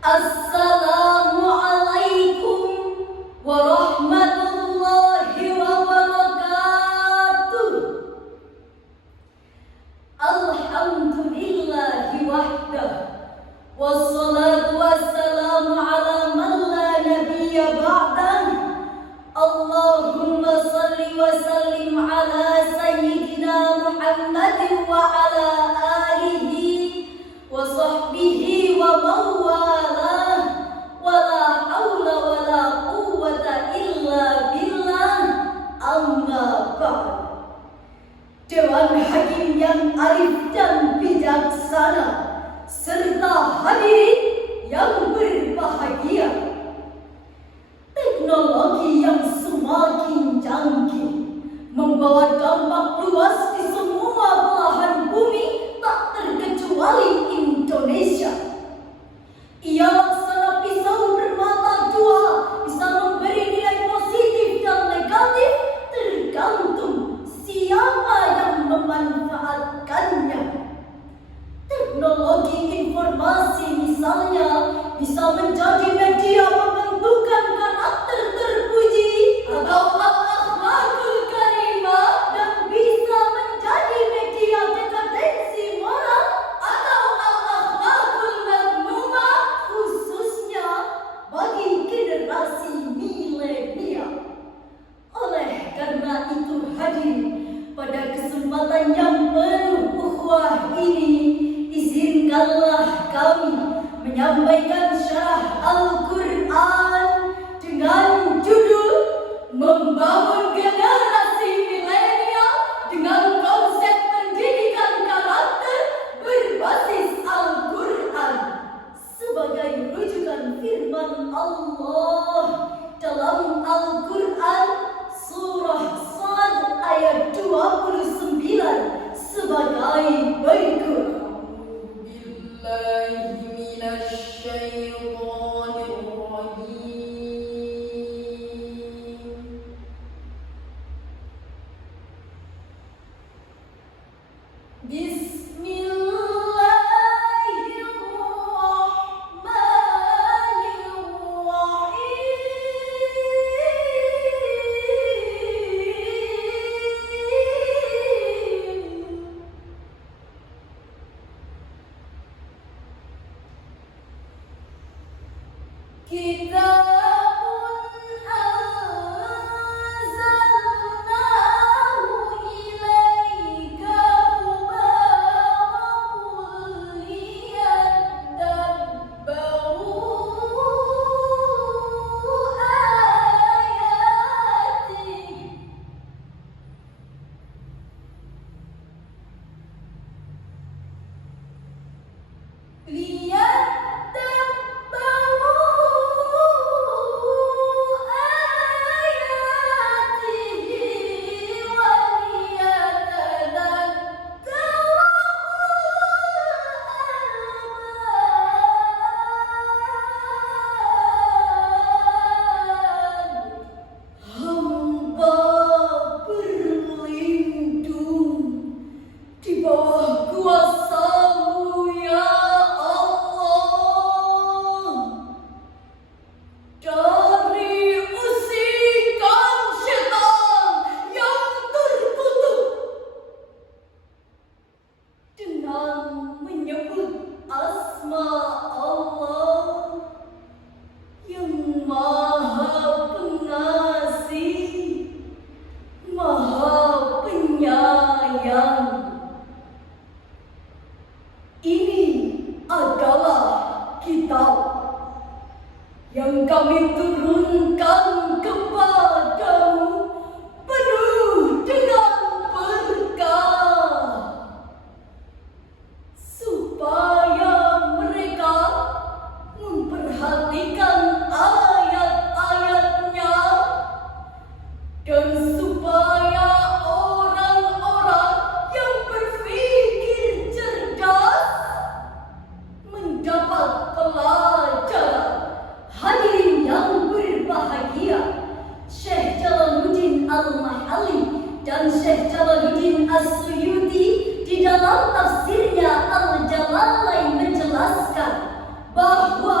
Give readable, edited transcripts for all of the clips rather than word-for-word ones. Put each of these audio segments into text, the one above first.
Assalamualaikum warahmatullahi wabarakatuh. Alhamdulillahi wahdah, wassalatu wassalamu ala man la nabiyya ba'dah. Allahumma salli wa sallim ala sayyidina Muhammadin wa ala alihi wa sahbihi wa mawalah, wa la hawla wa la quwwata illa billah, amma ba'd. Dewan Hakim yang arif dan bijaksana, serta hadirin yang berbahagia, teknologi yang semakin canggih membawa dampak luas di semua belahan bumi, tak terkecuali Indonesia. Ia laksana pisau bermata dua, bisa memberi nilai positif dan negatif tergantung siapa yang memanfaatkannya. Teknologi informasi misalnya bisa menjadi media pembentukan karakter terpuji atau al-akhlakul karimah, dan bisa menjadi media dekadensi moral atau al-akhlakul madmumah, khususnya bagi generasi milenial. Oleh karena itu hadirin, pada kesempatan yang penuh ukhuwah ini, izinkanlah kami menyampaikan syarah Al-Quran dengan judul Membangun Generasi Milenial dengan Konsep Pendidikan Karakter Berbasis Al-Quran, sebagai rujukan firman Allah dalam Al-Quran surah Shad ayat 29 sebagai berikut. Yang kami turunkan kepadamu penuh dengan berkah, supaya mereka memperhatikan ayat-ayatnya, dan supaya orang-orang yang berpikir cerdas mendapat pelajaran. Hadirin yang berbahagia, Syekh Jalaluddin Al-Mahali dan Syekh Jalaluddin As-Suyuti di dalam tafsirnya Al-Jalalain menjelaskan bahwa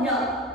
semuanya.